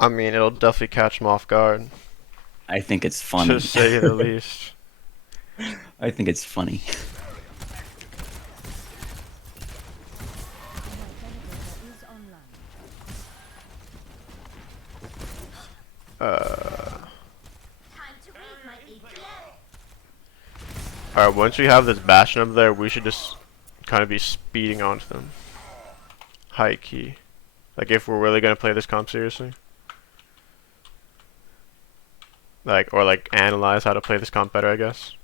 I mean, it'll definitely catch them off guard, I think it's to funny. say the least. I think it's funny. Uh, Alright, once we have this Bastion up there, we should just kind of be speeding onto them. High key. Like, if we're really gonna play this comp seriously. Like, or like, analyze how to play this comp better, I guess.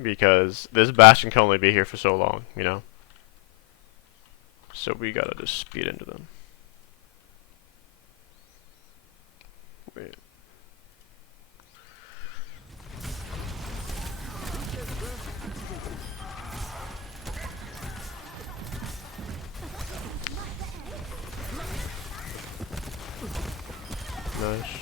Because this Bastion can only be here for so long, you know? So we gotta just speed into them. Wait. Nice.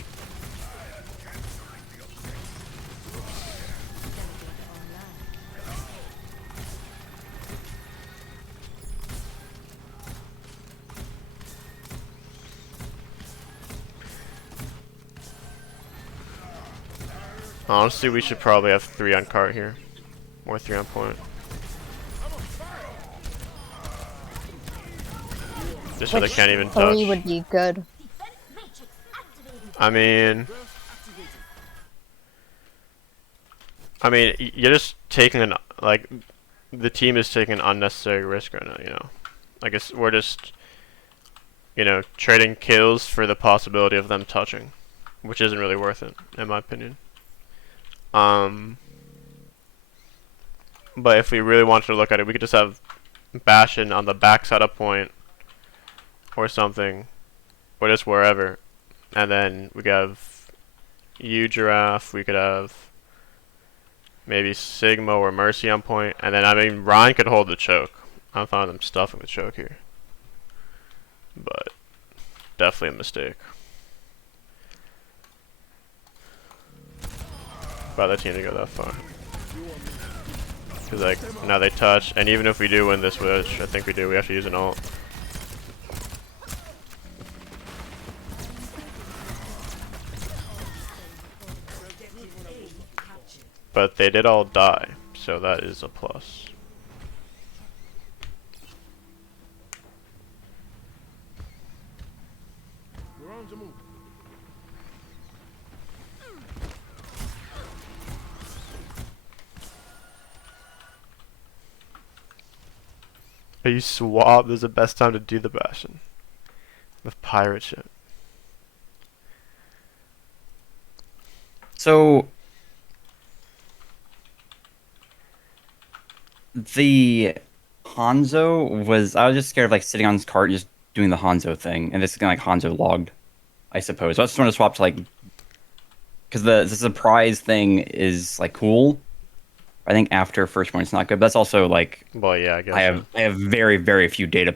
Honestly, we should probably have 3 on cart here. Or 3 on point. Just so they Which can't even three touch. would be good? I mean... you're just taking an... Like, the team is taking an unnecessary risk right now, you know? I guess we're just... You know, trading kills for the possibility of them touching. Which isn't really worth it, in my opinion. But if we really wanted to look at it, we could just have Bastion on the backside of point or something, or just wherever, and then we could have U-Giraffe, we could have maybe Sigma or Mercy on point, and then, I mean, Ryan could hold the choke. I'm fine with him stuffing the choke here. But, definitely a mistake by the team to go that far. Because, like, now they touch, and even if we do win this, which I think we do, we have to use an ult. But they did all die, so that is a plus. Are you swab? This is the best time to do the Bastion. With pirate ship. So the Hanzo was I was just scared of like sitting on his cart and just doing the Hanzo thing, and this is gonna like Hanzo logged, I suppose. So I just want to swap to like because the surprise thing is like cool. I think after first point it's not good, but that's also like Well, yeah, I guess so. I have very very few data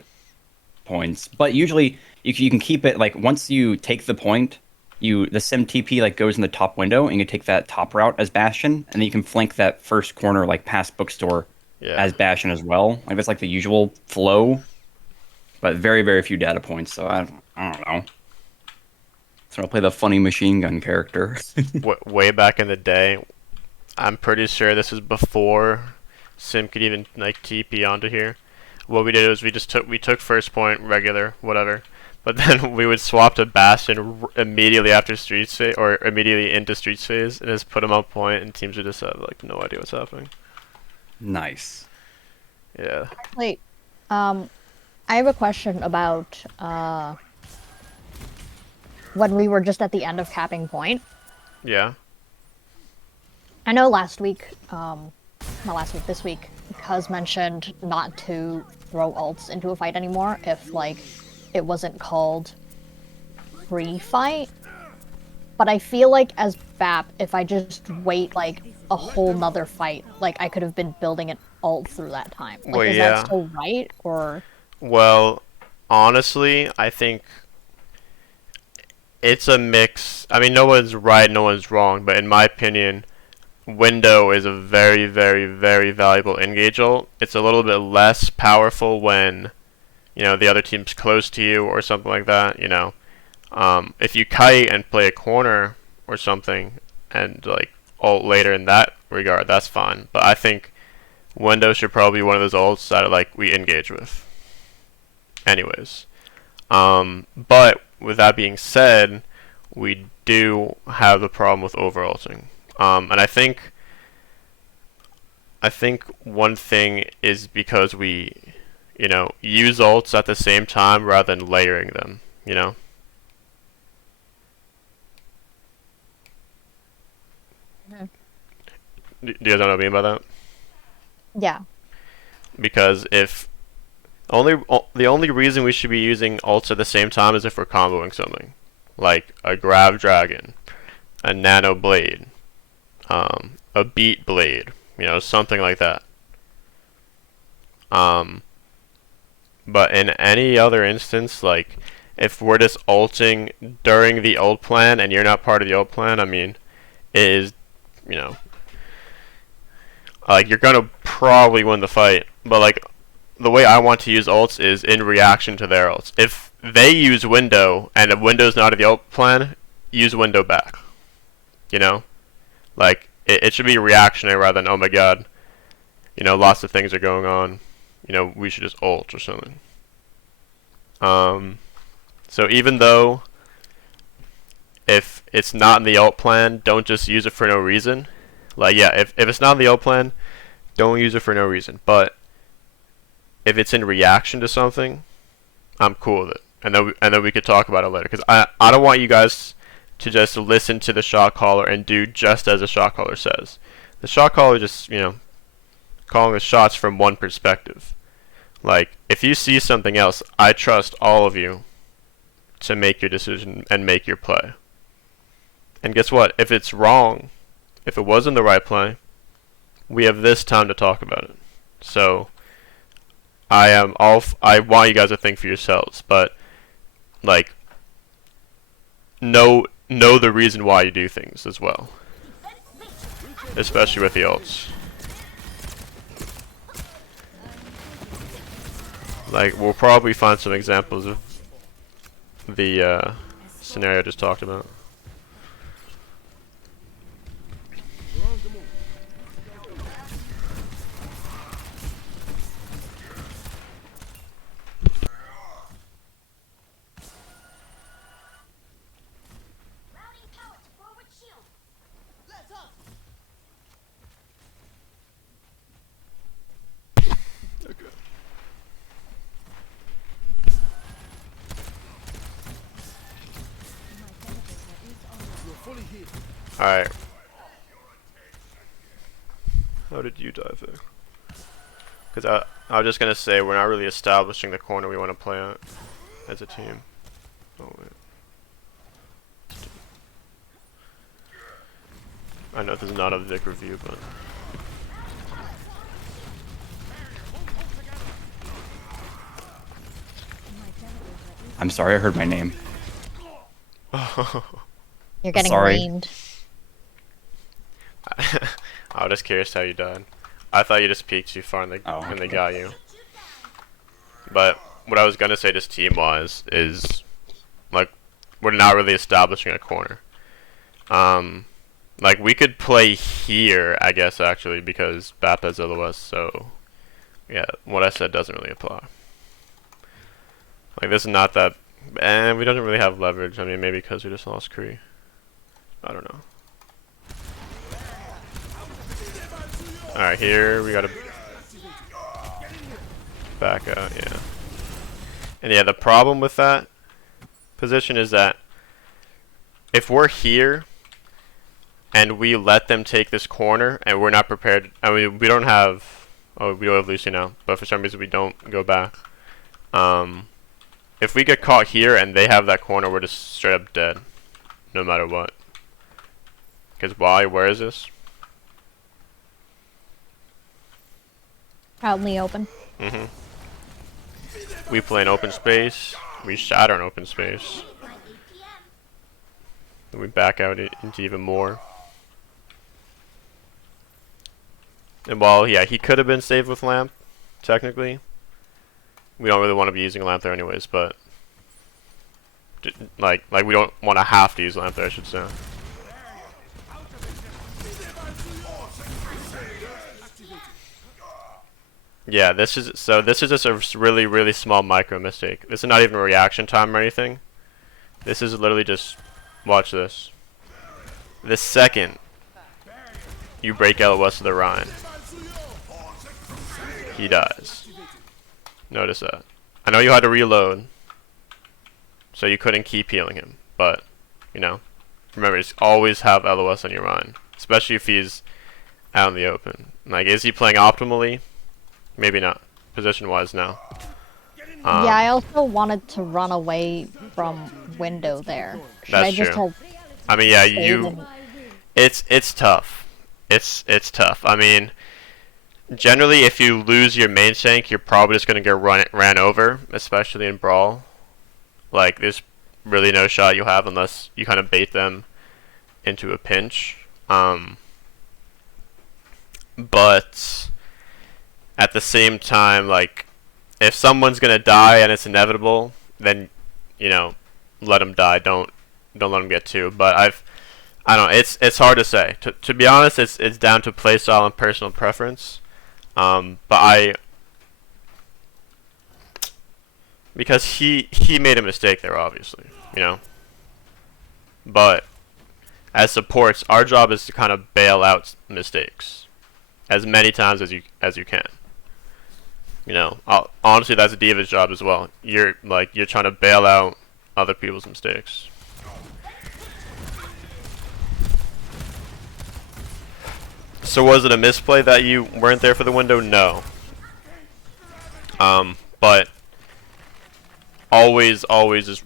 points, but usually you can keep it like once you take the point, the sim TP like goes in the top window, and you take that top route as Bastion, and then you can flank that first corner like past bookstore Yeah. as Bastion as well. Like that's like the usual flow, but very very few data points. So I don't know. So I'll play the funny machine gun character. Way back in the day, I'm pretty sure this is before Sim could even like TP onto here. What we did was we took first point regular whatever, but then we would swap to Bastion immediately after Streets phase or immediately into Streets phase and just put them on point, and teams would just have like no idea what's happening. Nice. Yeah. Wait, I have a question about when we were just at the end of capping point. Yeah. I know last week, not last week, this week, Cuz mentioned not to throw ults into a fight anymore if, like, it wasn't called pre-fight. But I feel like as BAP, if I just wait, like, a whole nother fight, like, I could have been building an ult through that time. Well, Like, is that yeah. still right, or... Well, honestly, I think it's a mix. I mean, no one's right, no one's wrong, but in my opinion, Window is a very, very, very valuable engage ult. It's a little bit less powerful when, you know, the other team's close to you or something like that, you know. If you kite and play a corner or something, and like ult later in that regard, that's fine. But I think Window should probably be one of those ults that like we engage with. Anyways, but with that being said, we do have the problem with over ulting, and I think one thing is because we, use ults at the same time rather than layering them. Do you guys know what I mean by that? Yeah. Because if the only reason we should be using ults at the same time is if we're comboing something, like a Grav Dragon, a Nano Blade, a Beat Blade, something like that. But in any other instance, like if we're just ulting during the ult plan and you're not part of the ult plan, I mean, it is, like you're gonna probably win the fight. But like the way I want to use ults is in reaction to their ults. If they use window and a window's not in the ult plan, use window back. Like it should be reactionary rather than, oh my god, lots of things are going on. We should just ult or something. So even though if it's not in the ult plan, don't just use it for no reason. Like yeah, if it's not in the ult plan, don't use it for no reason. But if it's in reaction to something, I'm cool with it. And then we could talk about it later. Because I don't want you guys to just listen to the shot caller and do just as the shot caller says. The shot caller just, calling the shots from one perspective. Like, if you see something else, I trust all of you to make your decision and make your play. And guess what? If it's wrong, if it wasn't the right play, we have this time to talk about it. So I want you guys to think for yourselves, but like know the reason why you do things as well, especially with the ults. Like we'll probably find some examples of the scenario I just talked about. Alright. How did you dive in? Because I was just going to say, we're not really establishing the corner we want to play at as a team. Oh, wait. I know this is not a Vic review, but... I'm sorry, I heard my name. You're getting Sorry. reamed. I was just curious how you died. I thought you just peeked too far and they got you. But what I was gonna say just team wise is like we're not really establishing a corner. Like we could play here, I guess actually, because BAP has LOS, so yeah, what I said doesn't really apply. Like this is not that, and we don't really have leverage. I mean, maybe because we just lost Kree. I don't know. Alright, here we gotta back out, yeah. And yeah, the problem with that position is that if we're here and we let them take this corner and we're not prepared, I mean, we don't have, oh, we do have Lucy now, but for some reason we don't go back. If we get caught here and they have that corner, we're just straight up dead, no matter what. Because why? Where is this? Out in the open. We play in open space. We shatter in open space. Then we back out into even more. And while, yeah, he could have been saved with Lamp, technically. We don't really want to be using Lamp there anyways, but Like we don't want to have to use lamp there, I should say. Yeah, this is just a really small micro mistake. This is not even a reaction time or anything. This is literally just, watch this. The second you break LOS to the Rhine, he dies. Notice that. I know you had to reload, so you couldn't keep healing him, but, you know, remember, just always have LOS on your Rhine, especially if he's out in the open. Like, is he playing optimally? Maybe not. Position-wise, no. Yeah, I also wanted to run away from window there. Should That's I just true. have I mean, yeah, stayed in- it's tough. It's tough. I mean, generally, if you lose your main tank, you're probably just gonna get ran over, especially in Brawl. Like, there's really no shot you'll have unless you kind of bait them into a pinch. But at the same time, like, if someone's gonna die and it's inevitable, then, you know, let them die. Don't let them get two. But I don't know. It's hard to say. To be honest, it's down to playstyle and personal preference. But because he made a mistake there, obviously, you know. But as supports, our job is to kind of bail out mistakes as many times as you can. You know, honestly, that's a D.Va's job as well. You're trying to bail out other people's mistakes. So was it a misplay that you weren't there for the window? No. But always just,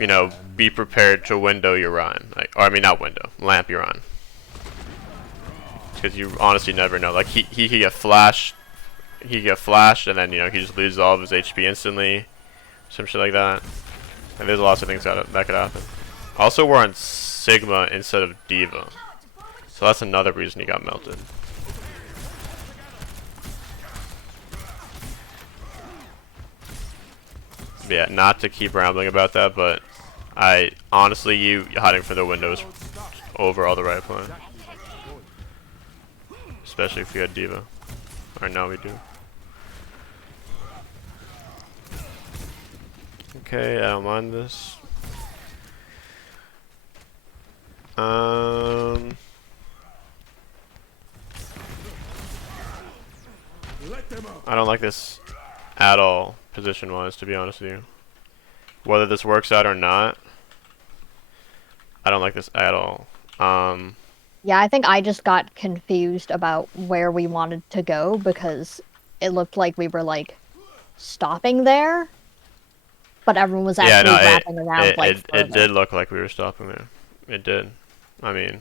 you know, be prepared to window your Rhine. Like, or I mean, not window, lamp your Rhine. Because you honestly never know. Like, he could get flashed. He could get flashed, and then, you know, he just loses all of his HP instantly. Some shit like that. And there's lots of things that could happen. Also, we're on Sigma instead of D.Va. So that's another reason he got melted. Yeah, not to keep rambling about that, but honestly, you hiding for the windows overall the right plan. Especially if you had D.Va. Or now we do. Okay, I don't mind this. I don't like this at all, position-wise, to be honest with you. Whether this works out or not, I don't like this at all. Yeah, I think I just got confused about where we wanted to go because it looked like we were like stopping there, but everyone was actually wrapping around it further. did look like we were stopping there. It did. I mean,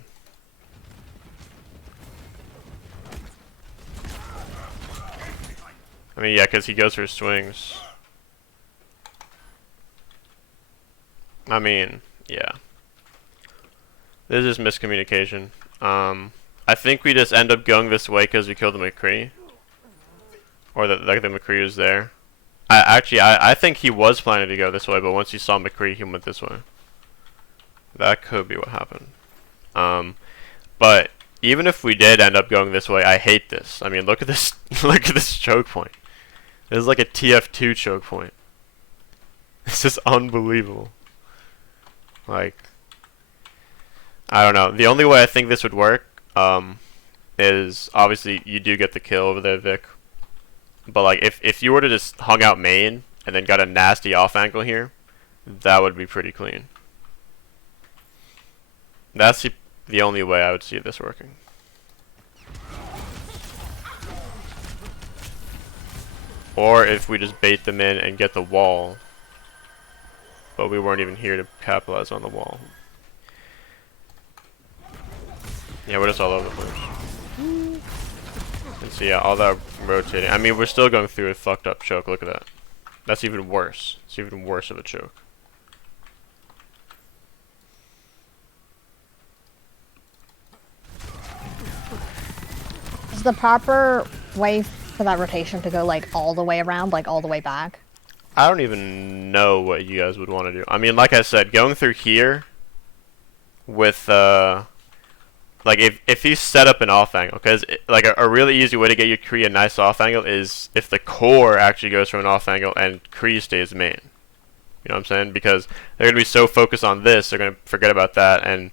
yeah, because he goes for swings. I mean, yeah. This is miscommunication. I think we just end up going this way because we killed the McCree. Or the McCree was there. I think he was planning to go this way, but once he saw McCree, he went this way. That could be what happened. But even if we did end up going this way, I hate this. I mean, look at this. Look at this choke point. This is like a TF2 choke point. This is unbelievable. Like, I don't know. The only way I think this would work is obviously you do get the kill over there, Vic. But like, if you were to just hung out main and then got a nasty off angle here, that would be pretty clean. That's the only way I would see this working. Or if we just bait them in and get the wall, but we weren't even here to capitalize on the wall. Yeah, we're just all over the place. And so yeah, all that rotating. I mean, we're still going through a fucked up choke. Look at that. That's even worse. It's even worse of a choke. Is the proper way for that rotation to go like all the way around, like all the way back? I don't even know what you guys would want to do. I mean, like I said, going through here with like if you set up an off angle, because like a really easy way to get your Kree a nice off angle is if the core actually goes from an off angle and Kree stays main. You know what I'm saying? Because they're gonna be so focused on this, they're gonna forget about that, and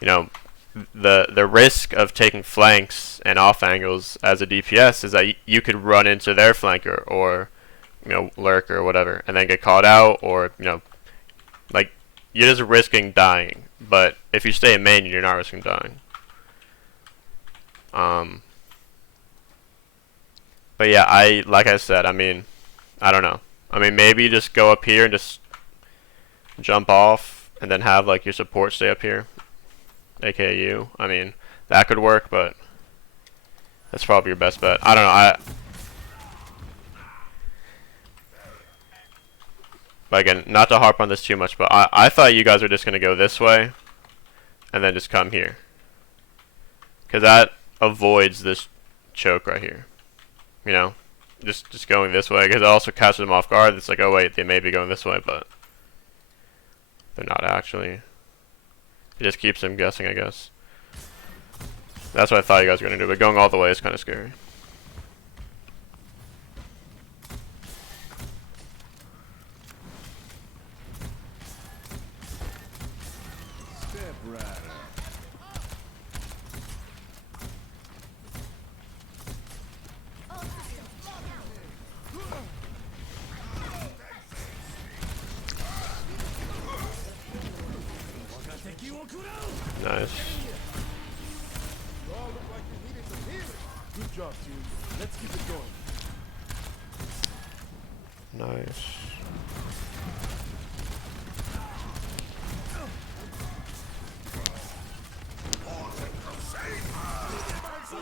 you know, the risk of taking flanks and off angles as a DPS is that you could run into their flanker or you know lurk or whatever, and then get caught out, or you know, like you're just risking dying. But if you stay in main, you're not risking dying. But yeah, like I said, I mean, I don't know. I mean, maybe you just go up here and just jump off, and then have like your support stay up here, aka you. I mean, that could work, but that's probably your best bet. I don't know. But again, not to harp on this too much, but I thought you guys were just gonna go this way, and then just come here, because that avoids this choke right here. You know, just going this way, because it also catches them off guard. It's like, oh wait, they may be going this way, but they're not actually. It just keeps them guessing, I guess. That's what I thought you guys were gonna do, but going all the way is kind of scary. Nice. Good job, team. Let's keep it going. Nice.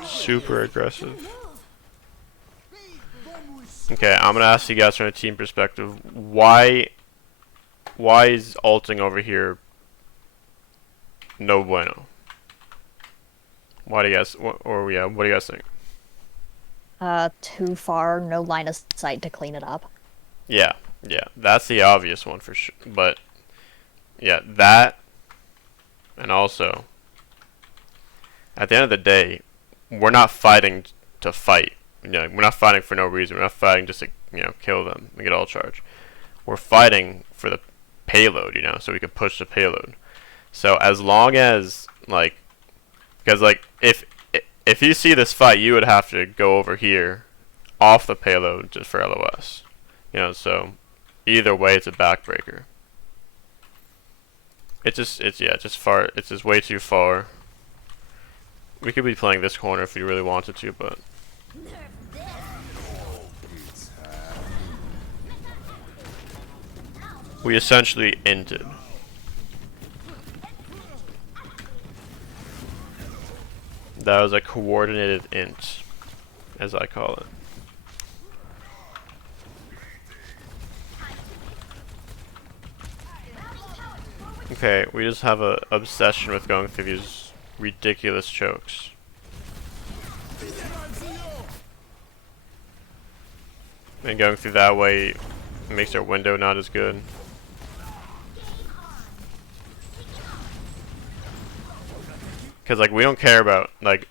Super aggressive. Okay, I'm gonna ask you guys from a team perspective, why is ulting over here no bueno? Why do you guys, what do you guys think? Too far, no line of sight to clean it up. Yeah, that's the obvious one for sure. But yeah, that, and also, at the end of the day, we're not fighting to fight. You know, we're not fighting for no reason. We're not fighting just to kill them and get all charge. We're fighting for the payload, so we can push the payload. So as long as because if you see this fight, you would have to go over here, off the payload just for LOS. So either way, it's a backbreaker. It's just way too far. We could be playing this corner if we really wanted to, but we essentially inted. That was a coordinated int, as I call it. Okay, we just have an obsession with going through these ridiculous chokes. And going through that way makes our window not as good. Because we don't care about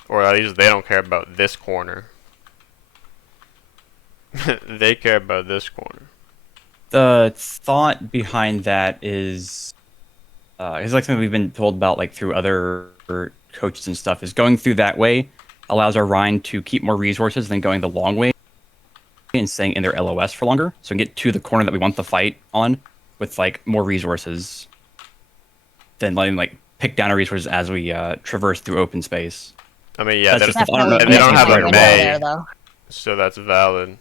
or at least they don't care about this corner. They care about this corner. The thought behind that is it's like something we've been told about through other coaches and stuff, is going through that way allows our Rhine to keep more resources than going the long way and staying in their LOS for longer, so we can get to the corner that we want the fight on with more resources than letting pick down our resources as we traverse through open space. I mean, yeah, That's they just, I don't know, and they don't have a right May, there, though. so that's valid.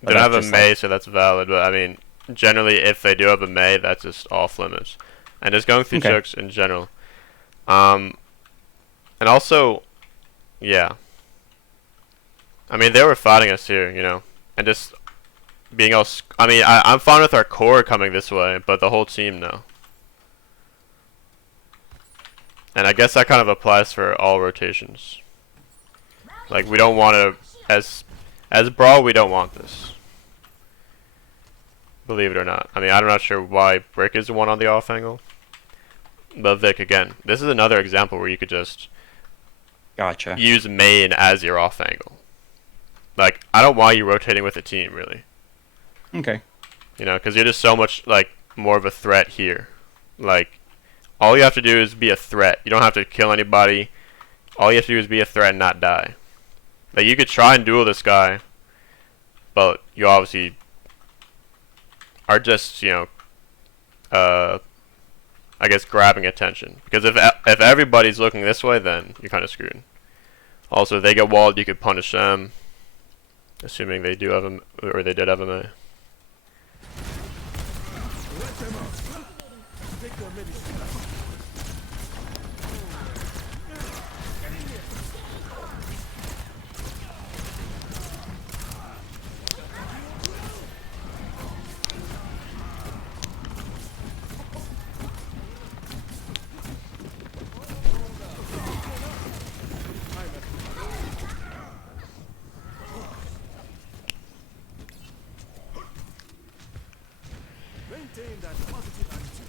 They But don't have that's a just May, so that's valid. But I mean, generally, if they do have a May, that's just off limits. And just going through Okay. chokes in general. And also, yeah. I mean, they were fighting us here, and just being all. I mean, I'm fine with our core coming this way, but the whole team no. And I guess that kind of applies for all rotations. We don't want to, as Brawl, we don't want this. believe it or not. I mean, I'm not sure why Brick is the one on the off angle. But Vic, again, this is another example where you could just Gotcha. use main as your off angle. Like, I don't want you rotating with the team, really. Okay. You know, because you're just so much, like, more of a threat here. Like, all you have to do is be a threat. You don't have to kill anybody. All you have to do is be a threat and not die. Like, you could try and duel this guy, but you obviously are just, I guess grabbing attention. Because if everybody's looking this way, then you're kind of screwed. Also, if they get walled, you could punish them, assuming they do have a, or they did have a Mei. Let them out. Take your medicine. Maintain that positive attitude.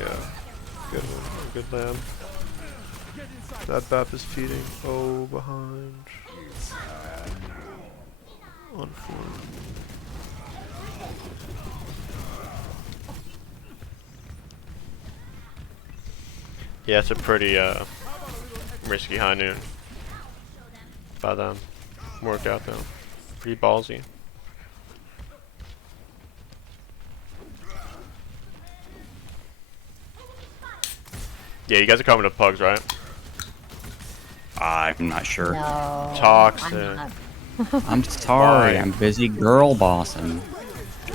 Yeah, good one, good lamb. That BAP is feeding. Oh, behind. On form. Yeah, it's a pretty risky high noon by them. Worked out though. Pretty ballsy. Yeah, you guys are coming to Pugs, right? I'm not sure. No. Toxic. I'm not. I'm sorry. Why? I'm busy girl bossing.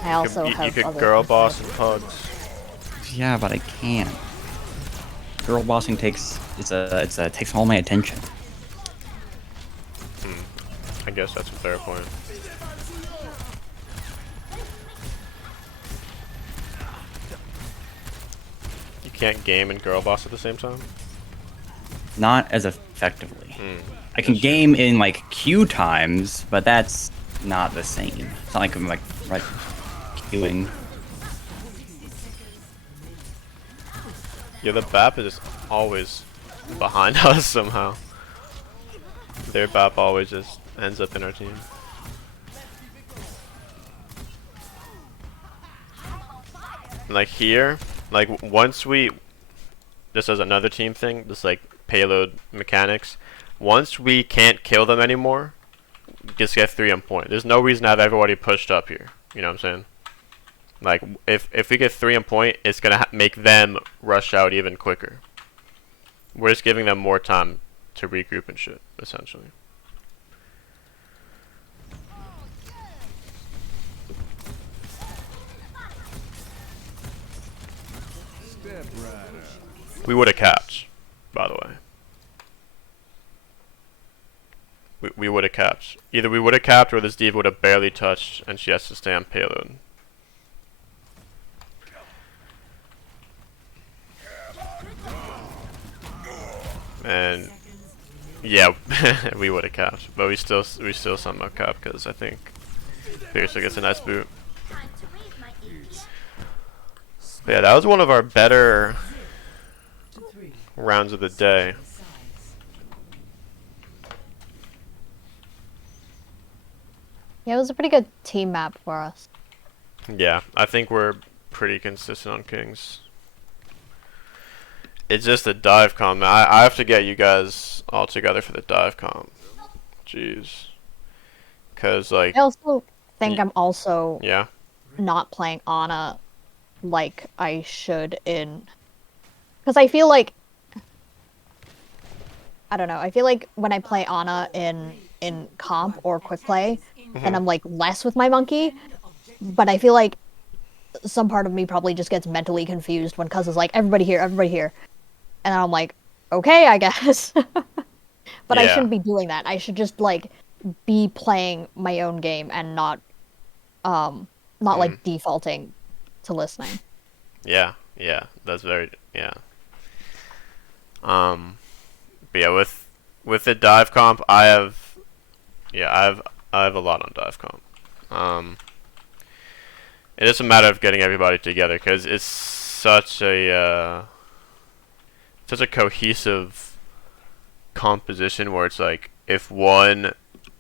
I also You have could other girl things boss to and Pugs. Yeah, but I can't. Girl bossing takes takes all my attention. I guess that's a fair point. You can't game and girl boss at the same time? Not as effectively. Mm. I can game in like queue times, but that's not the same. It's not like I'm like queuing. Yeah, the BAP is just always behind us somehow. Their BAP always just ends up in our team. And like here, like once we, just as another team thing, just like payload mechanics, once we can't kill them anymore, just get 3 on point. There's no reason to have everybody pushed up here. You know what I'm saying? Like, if we get 3 on point, it's going to make them rush out even quicker. We're just giving them more time to regroup and shit, essentially. Step rider. We would have capped, by the way. We would have capped. Either we would have capped or this div would have barely touched and she has to stay on payload. And yeah, we would have capped, but we still somehow capped because I think Piercer gets a nice boot. But yeah, that was one of our better rounds of the day. Yeah, it was a pretty good team map for us. Yeah, I think we're pretty consistent on Kings. It's just the dive comp. I have to get you guys all together for the dive comp. Jeez. Cause like I also think I'm also yeah. not playing Ana like I should in, because I feel like, I don't know, I feel like when I play Ana in comp or quick play, then I'm like less with my monkey, but I feel like some part of me probably just gets mentally confused when Cuz is like, everybody here, and I'm like, okay, I guess. But I Yeah. shouldn't be doing that. I should just like be playing my own game and not not like defaulting to listening. Yeah, yeah, that's very yeah. But yeah, with the dive comp, I have a lot on dive comp. It is a matter of getting everybody together because it's such a cohesive composition where it's like if one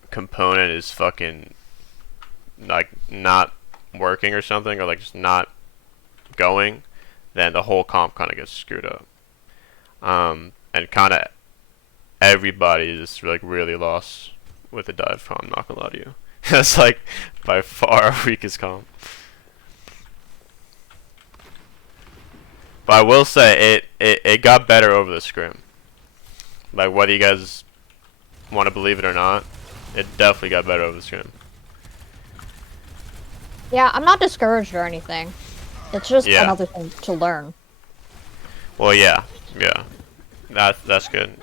component is fucking like not working or something or like just not going, then the whole comp kind of gets screwed up. And kind of everybody is like really lost with the dive comp. I'm not gonna lie to you. That's like by far our weakest comp. But I will say it got better over the scrim. Like whether you guys want to believe it or not, it definitely got better over the scrim. Yeah, I'm not discouraged or anything. It's just Yeah. another thing to learn. Well, yeah, yeah, that's good.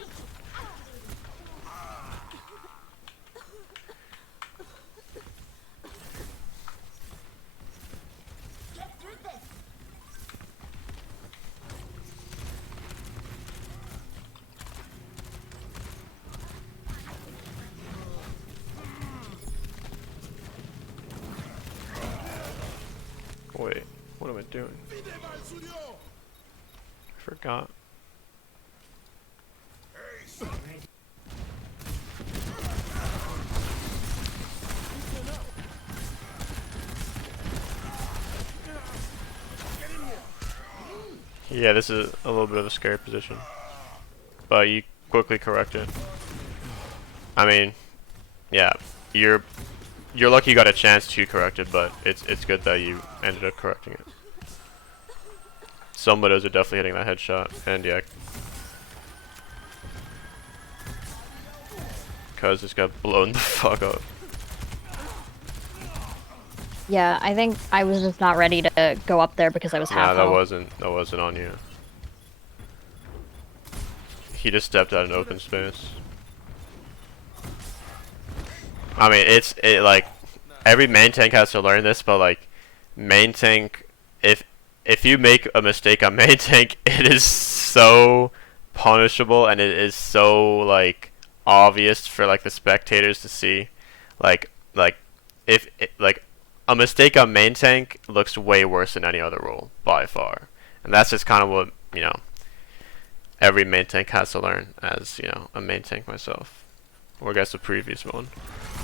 Wait, what am I doing? I forgot. Yeah, this is a little bit of a scary position, but you quickly correct it. I mean, yeah, you're lucky you got a chance to correct it, but it's good that you ended up correcting it. Some widows are definitely hitting that headshot, and yeah, cause just got blown the fuck up. Yeah, I think I was just not ready to go up there because I was half Nah, that health. wasn't on you. He just stepped out in open space. I mean, it like every main tank has to learn this, but like main tank, if you make a mistake on main tank, it is so punishable and it is so like obvious for like the spectators to see. Like if like a mistake on main tank looks way worse than any other role by far, and that's just kind of what every main tank has to learn as a main tank myself, or I guess the previous one.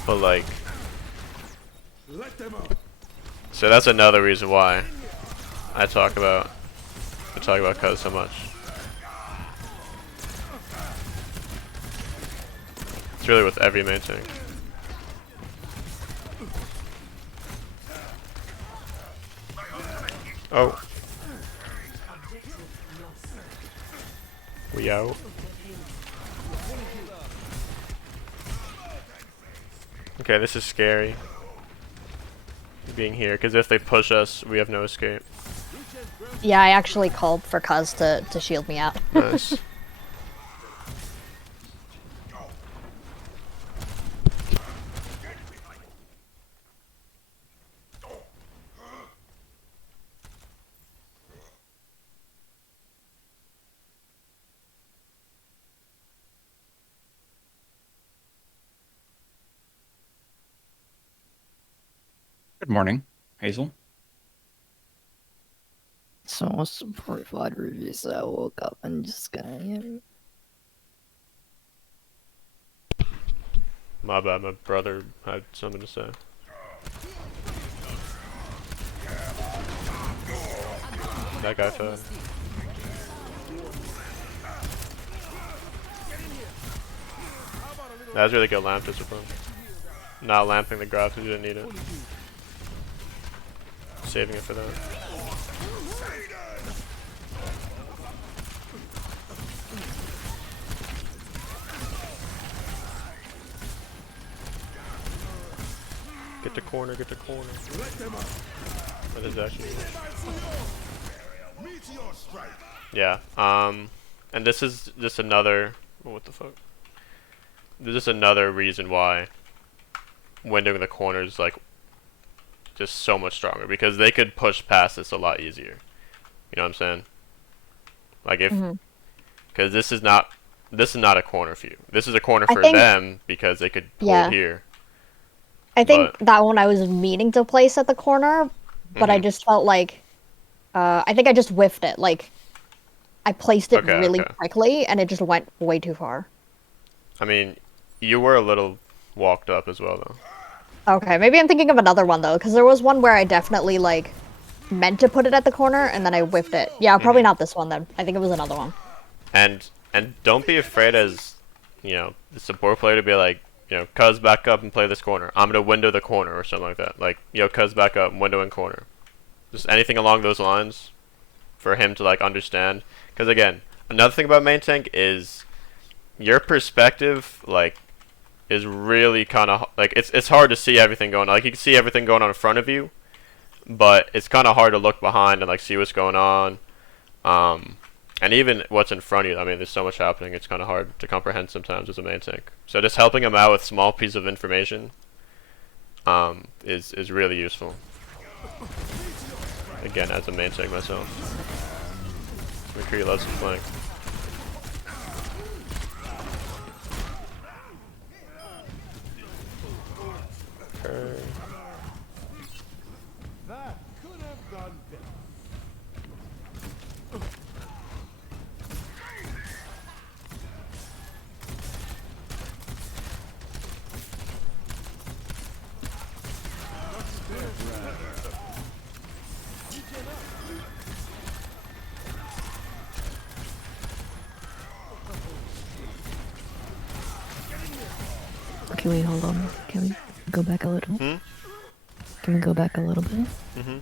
But like, so that's another reason why I talk about Cuz so much. It's really with every main tank. Oh. We out. Okay, this is scary. Being here, because if they push us, we have no escape. Yeah, I actually called for Cuz to shield me out. Nice. Good morning, Hazel. So what's the fortified review? So I woke up and just gonna My bad, my brother had something to say. That guy fell. That was really good lamp discipline. Not lamping the grab because you didn't need it. Saving it for that. Get the corner, get the corner. That is actually. Yeah, and this is just another. Oh, what the fuck? This is just another reason why windowing the corners like just so much stronger because they could push past this a lot easier. You know what I'm saying? Like if, Mhm. because this is not a corner for you. This is a corner I for think- them because they could pull Yeah. here. I think But- that one I was meaning to place at the corner, but I Mhm. just felt like I think I just whiffed it. Like I placed it Okay, really okay. quickly and it just went way too far. I mean, you were a little walked up as well though. Okay, maybe I'm thinking of another one though, because there was one where I definitely like meant to put it at the corner and then I whiffed it. Yeah, probably not this one then. I think it was another one. And don't be afraid as, the support player to be like, cuz back up and play this corner. I'm gonna window the corner or something like that. Like, cuz back up, window and corner. Just anything along those lines for him to like understand. Because again, another thing about main tank is your perspective like is really kind of like it's hard to see everything going on. Like you can see everything going on in front of you, but it's kind of hard to look behind and like see what's going on. And even what's in front of you, I mean, there's so much happening, it's kind of hard to comprehend sometimes as a main tank. So just helping him out with small piece of information is really useful. Again, as a main tank myself. McCree loves to flank. Okay. That could have gone better. Okay, wait, hold on. Can we go back a little? Hmm? Can we go back a little bit? Mhm.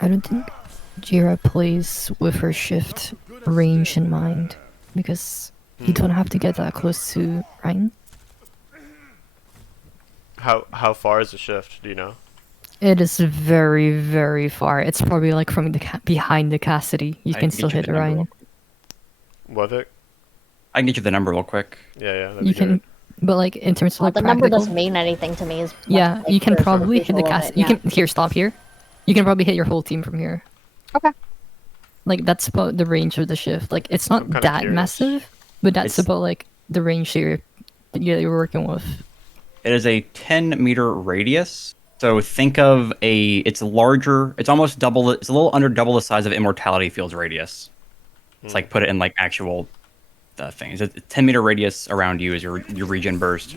I don't think Jira plays with her shift range in mind because you don't have to get that close to Ryan. How far is the shift? Do you know? It is very, very far. It's probably like from the behind the Cassidy. You I can can still get you hit the number Ryan. real quick. Was it? I can get you the number real quick. Yeah, that'd You be can, great. but like in terms of like The number practical, doesn't mean anything to me. Is yeah, like, you can the probably hit the visual of cast. it, You yeah. can here, stop here. You can probably hit your whole team from here. Okay. Like that's about the range of the shift. Like it's not I'm kinda that curious. massive, but that's It's- about like the range you're working with. It is a 10-meter radius. So think of it's larger. It's almost double. It's a little under double the size of Immortality Field's radius. It's like put it in like actual things. It's a 10-meter radius around you is your regen burst.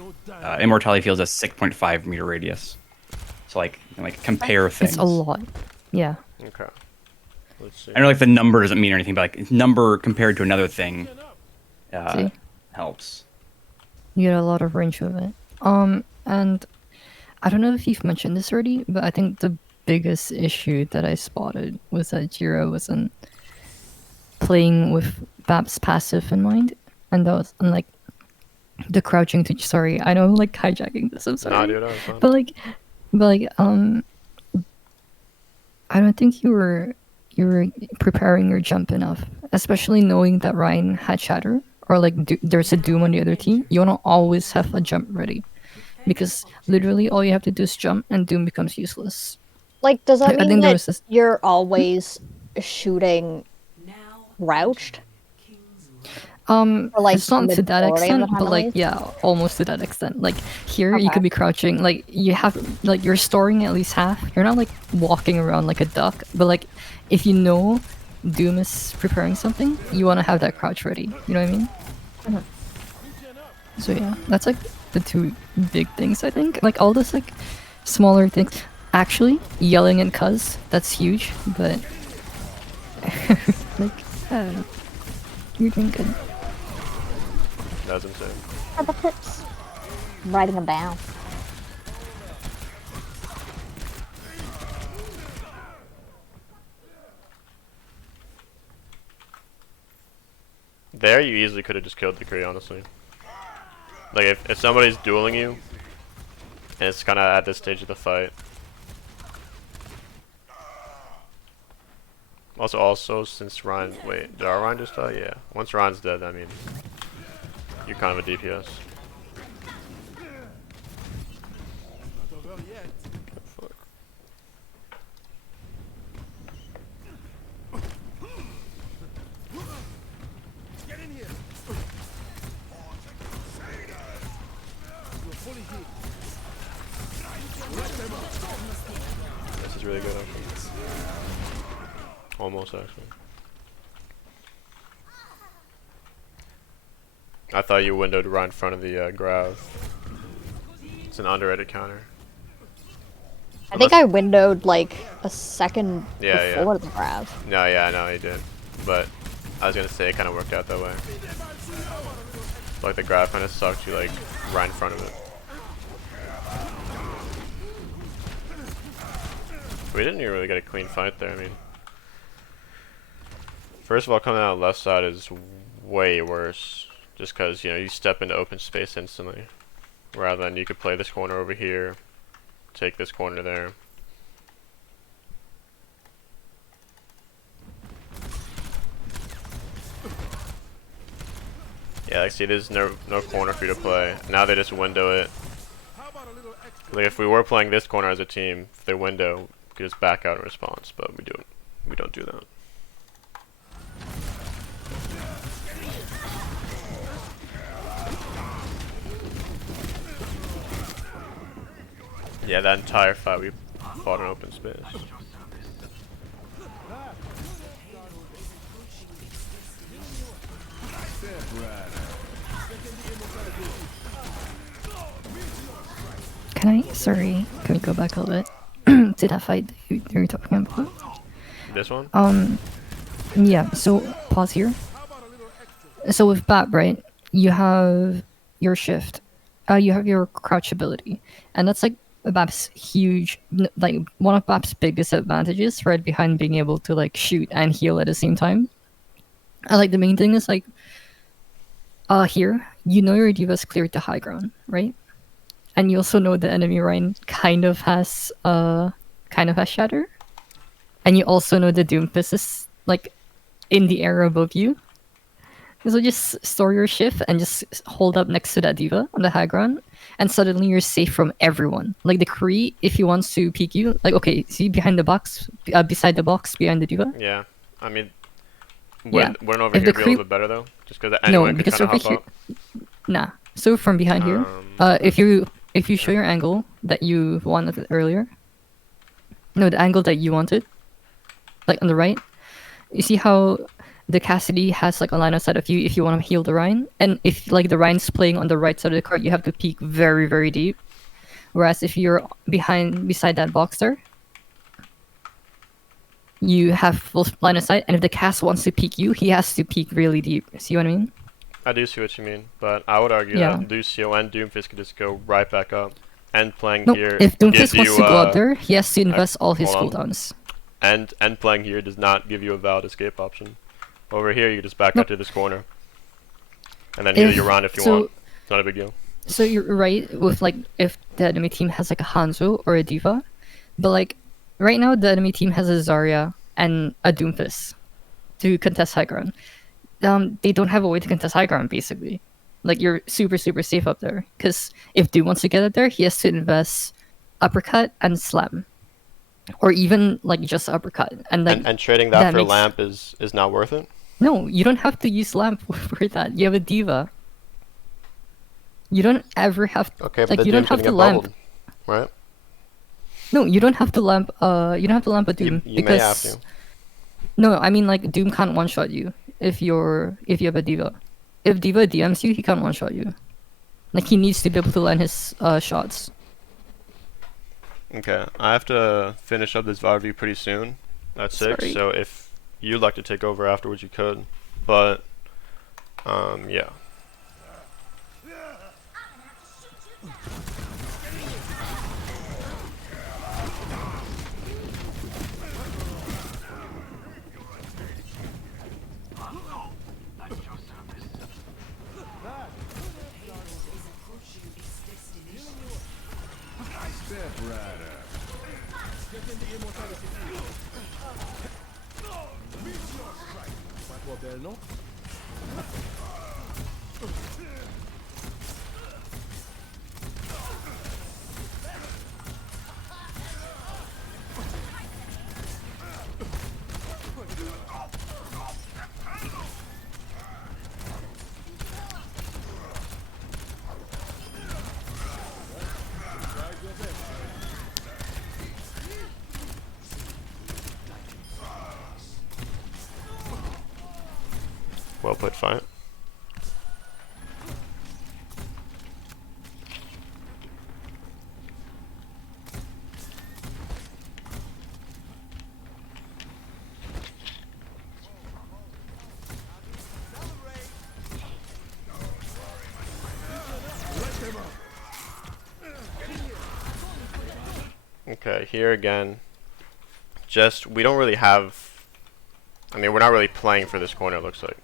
Immortality Field's a 6.5-meter radius. So like you can, like compare things. It's a lot. Yeah. Okay. Let's see. I know like the number doesn't mean anything, but like number compared to another thing See? helps. You get a lot of range with it. And I don't know if you've mentioned this already, but I think the biggest issue that I spotted was that Jiro wasn't playing with Bab's passive in mind, and that was and like the crouching to. Sorry, I know I'm like hijacking this. I'm sorry. Nah, dude, that was fun. But I don't think you were preparing your jump enough, especially knowing that Ryan had Shatter or like there's a Doom on the other team. You wanna always have a jump ready, because literally all you have to do is jump and Doom becomes useless. Like, does that I mean think there that was this- you're always shooting crouched? Or, like, It's not to that majority of the extent, time but at like least? yeah, almost to that extent. Like here, you Okay. could be crouching. Like you have like you're storing at least half. You're not like walking around like a duck, but like if you know Doom is preparing something, you want to have that crouch ready. You know what I mean? So yeah, that's like the two big things I think. Like all this like smaller things. Actually, yelling at Cuz, that's huge, but like I don't know. You're doing good. That was insane. Are the tips? I'm writing them down. There, you easily could have just killed the Kree, honestly. Like, if somebody's dueling you, and it's kind of at this stage of the fight. Also, since Ryan... Wait, did our Ryan just die? Yeah. Once Ryan's dead, I mean... You're kind of a DPS. This is really good, actually. Almost, actually. I thought you windowed right in front of the grav. It's an underrated counter. I think I windowed like a second Yeah, before the grab. No, yeah, I know he did. But I was gonna say it kind of worked out that way. Like the grab kind of sucked you like right in front of it. We didn't even really get a clean fight there. I mean, first of all, coming out left side is way worse. Just because, you know, you step into open space instantly. Rather than you could play this corner over here, take this corner there. Yeah, like see, there's no corner for you to play. Now they just window it. Like if we were playing this corner as a team, if they window, we could just back out in response, but we don't do that. Yeah, that entire fight we fought in open space. Sorry, can we go back a little bit to that fight that you were talking about? This one? Yeah, so pause here. So with BAP, right, you have your shift, you have your crouch ability, and that's like BAP's huge, like one of BAP's biggest advantages, right behind being able to like shoot and heal at the same time. And like the main thing is like, here, you know your D.Va's cleared the high ground, right? And you also know the enemy Rhine kind of has shatter. And you also know the Doomfist is like in the air above you. So just store your shift and just hold up next to that D.Va on the high ground, and suddenly you're safe from everyone. Like the Kree, if he wants to peek you, like okay, see behind the box, beside the box, behind the D.Va. Yeah, I mean, wouldn't over If here the be a Kree- little bit better though? Just because anyone can because kind of over hop here, up. nah. So from behind here, if you show your angle that you wanted earlier, no, the angle that you wanted, like on the right, you see how the Cassidy has like a line of sight of you if you want to heal the Rhine, and if like the Rhine's playing on the right side of the card, you have to peek very, very deep. Whereas if you're beside that box there, you have full line of sight, and if the cast wants to peek you, he has to peek really deep. See what I mean? I do see what you mean, but I would argue Yeah. that Lucio and Doomfist could just go right back up. And playing No, here if gives Doomfist wants you, to go out there, he has to invest all his hold on. cooldowns. and playing here does not give you a valid escape option. Over here, you just back No. out to this corner, and then heal your round if you so- want. It's not a big deal. So you're right with like if the enemy team has like a Hanzo or a D.Va, but like right now the enemy team has a Zarya and a Doomfist to contest high ground. They don't have a way to contest high ground basically. Like you're super safe up there because if Doom wants to get up there, he has to invest uppercut and slam, or even like just uppercut and like And trading that, that for makes- lamp is not worth it. no, you don't have to use lamp for that. You have a D.Va. You don't ever have Okay, but like the you don't Doom's have gonna to get lamp. bubbled, right? No, you don't have to lamp. You don't have to lamp a Doom You because may have to. no, I mean like Doom can't one shot you if you have a D.Va. If D.Va DMs you, he can't one shot you. Like he needs to be able to land his shots. Okay, I have to finish up this VOD review pretty soon at 6, Sorry. so if you'd like to take over afterwards, you could. But, yeah. Bordel, non? Well put, fight. Okay, here again. Just, we don't really have... I mean, we're not really playing for this corner, it looks like.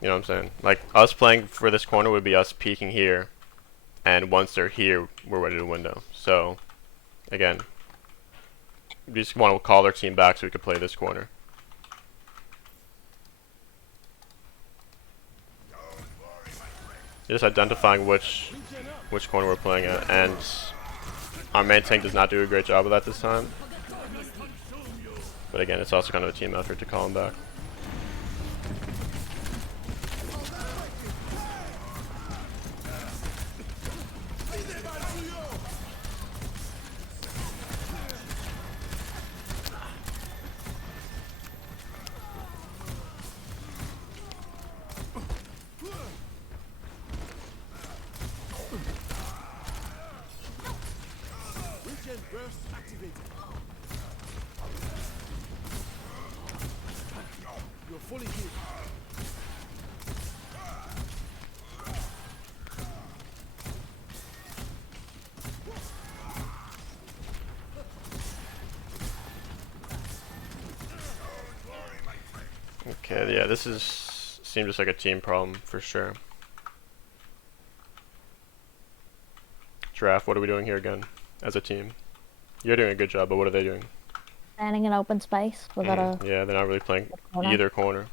You know what I'm saying? Like, us playing for this corner would be us peeking here. And once they're here, we're ready to window. So, again. We just want to call our team back so we can play this corner. Just identifying which corner we're playing at. And our main tank does not do a great job of that this time. But again, it's also kind of a team effort to call him back. Regen burst activated. You're fully healed. Okay, yeah, this seems just like a team problem for sure. Giraffe, what are we doing here again as a team? You're doing a good job, but what are they doing? Standing in open space without a Yeah, they're not really playing corner. either corner.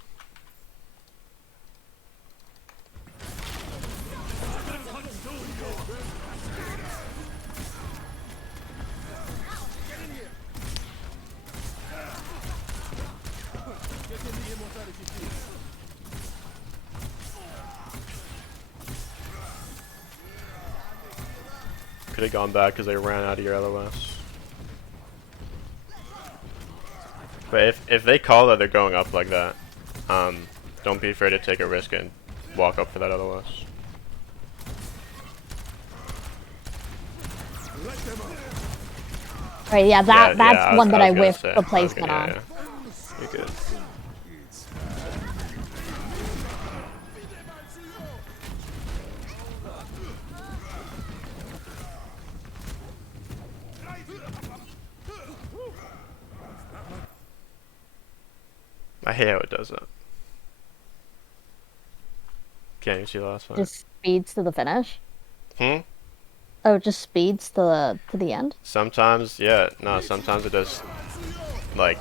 Get in the immortality field. Could have gone back because they ran out of your LOS. But if they call that they're going up like that, don't be afraid to take a risk and walk up for that LOS. right. Yeah, that's I was one that I gonna whiffed say- the I was placement gonna- on. yeah. You're good. I hate how it does that. Can't even see the last one. Just speeds to the finish. Hmm? Oh, it just speeds to the end. Sometimes, yeah, no, sometimes it just, like,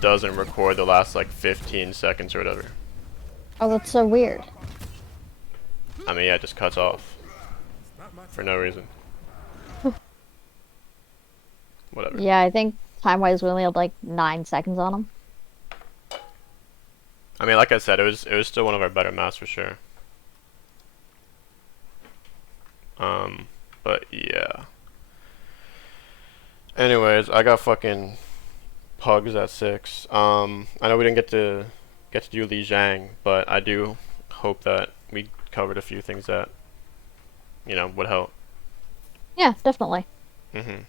doesn't record the last, like, 15 seconds or whatever. Oh, that's so weird. I mean, yeah, it just cuts off. For no reason. Whatever. Yeah, I think time-wise we only had like 9 seconds on him. I mean, like I said, it was still one of our better maps for sure. But yeah. Anyways, I got fucking pugs at 6. I know we didn't get to do Li Zhang, but I do hope that we covered a few things that, you know, would help. Yeah, definitely. Mhm.